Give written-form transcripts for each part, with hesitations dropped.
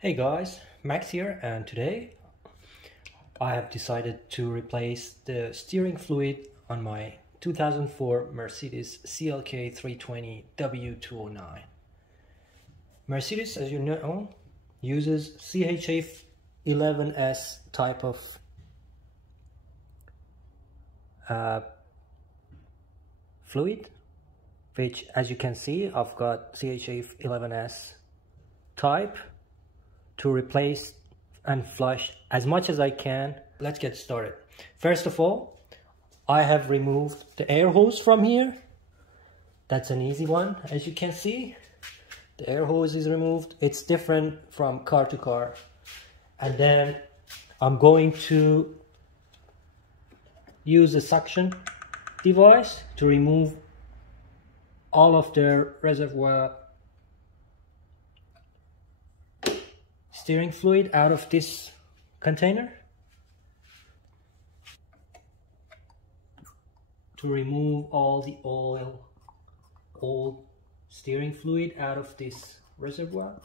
Hey guys, Max here, and today I have decided to replace the steering fluid on my 2004 Mercedes CLK320 W209. Mercedes, as you know, uses CHF11S type of fluid, which, as you can see, I've got CHF11S type to replace and flush as much as I can. Let's get started. First of all, I have removed the air hose from here. That's an easy one. As you can see, the air hose is removed. It's different from car to car. And then I'm going to use a suction device to remove all of the reservoir steering fluid out of this container, to remove all the old steering fluid out of this reservoir.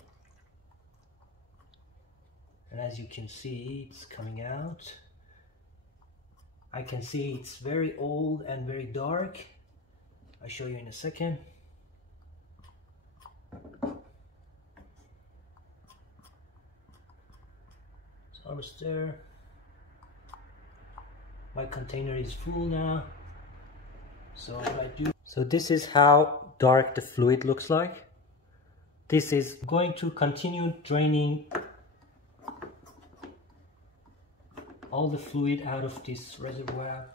And as you can see, it's coming out. I can see it's very old and very dark. I'll show you in a second. Almost there. My container is full now. So what I do, so this is how dark the fluid looks like. This is going to continue draining all the fluid out of this reservoir,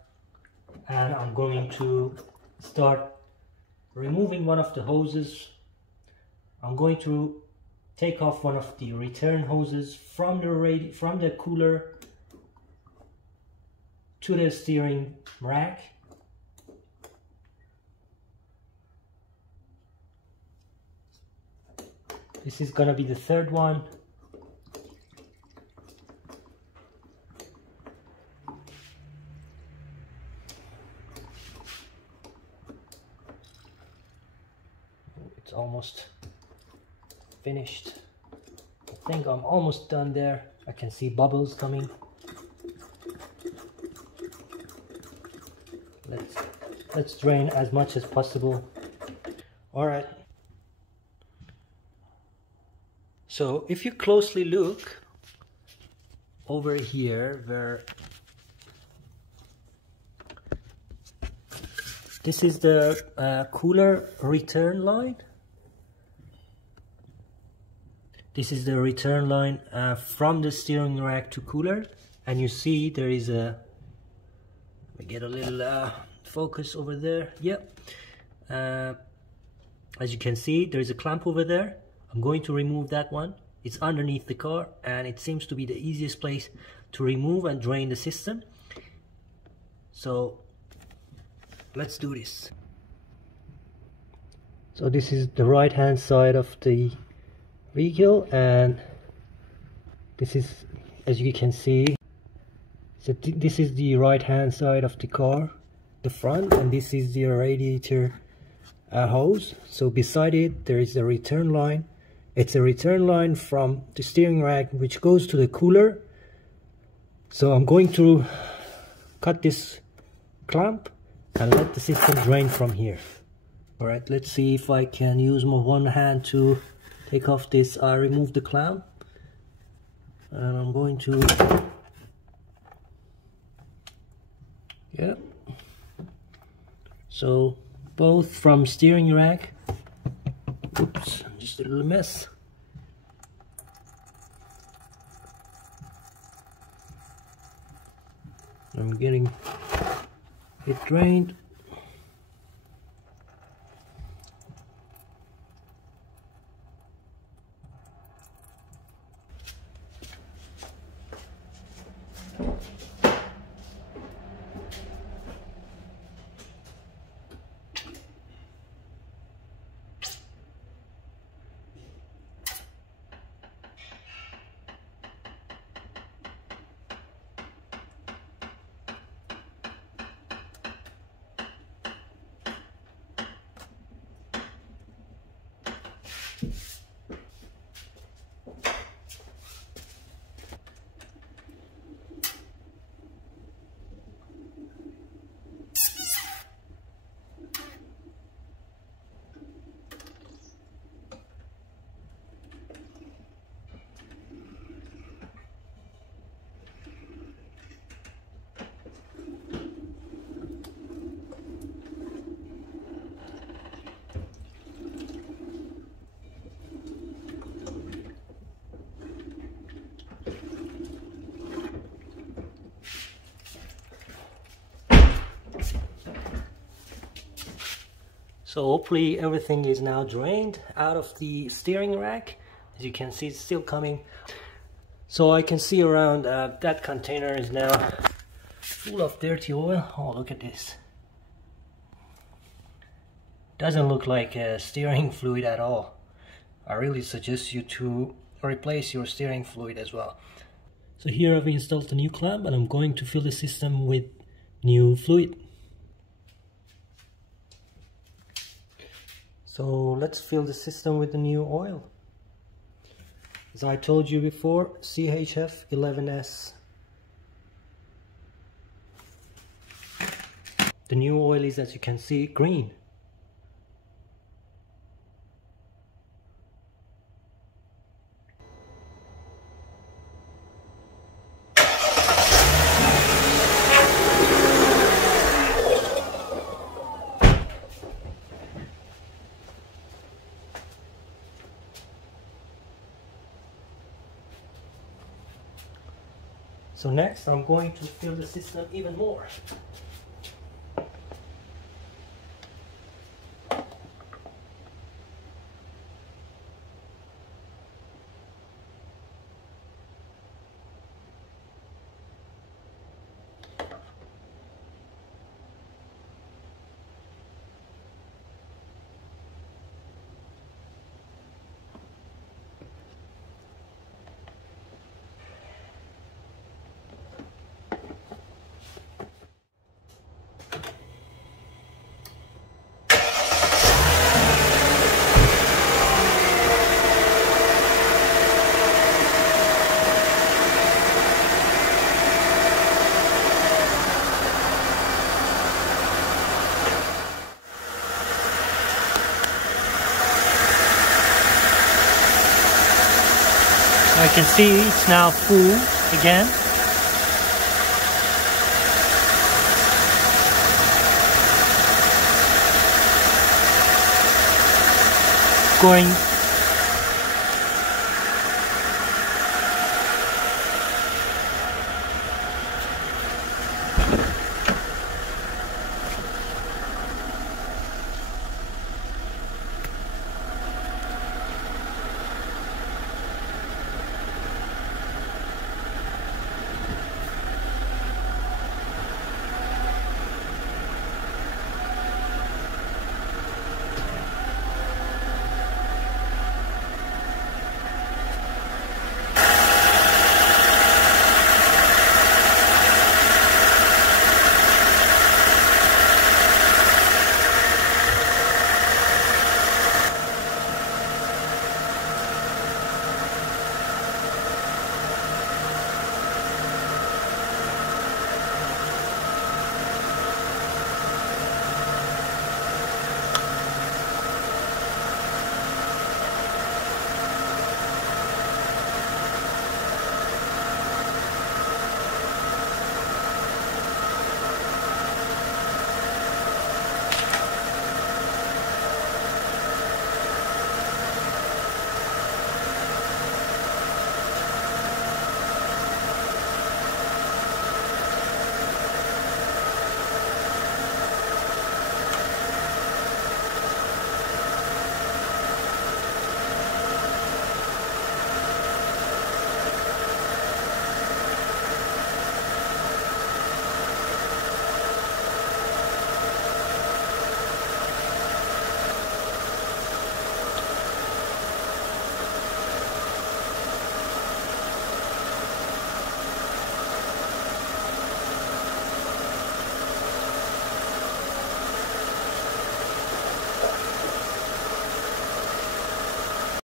and I'm going to start removing one of the hoses. I'm going to take off one of the return hoses from the cooler to the steering rack. This is gonna be the third one. It's almost finished. I think I'm almost done there. I can see bubbles coming. Let's drain as much as possible. All right. So if you closely look over here, where this is the cooler return line. This is the return line from the steering rack to cooler, and you see there is a, let me get a little focus over there. Yep. As you can see, there is a clamp over there. I'm going to remove that one. It's underneath the car, and it seems to be the easiest place to remove and drain the system. So let's do this. So this is the right hand side of the vehicle, and this is, as you can see, so this is the right hand side of the car, the front, and this is the radiator hose. So beside it there is a return line. It's a return line from the steering rack which goes to the cooler. So I'm going to cut this clamp and let the system drain from here. Alright, let's see if I can use my one hand to take off this. I remove the clamp, and I'm going to, yeah. So both from steering rack. Oops, just a little mess. I'm getting it drained. So hopefully everything is now drained out of the steering rack. As you can see, it's still coming. So I can see around that container is now full of dirty oil. Oh, look at this. Doesn't look like steering fluid at all. I really suggest you to replace your steering fluid as well. So here I've installed a new clamp and I'm going to fill the system with new fluid. So let's fill the system with the new oil. As I told you before, CHF11S. The new oil is, as you can see, green. So next I'm going to fill the system even more. I can see it's now full again. Going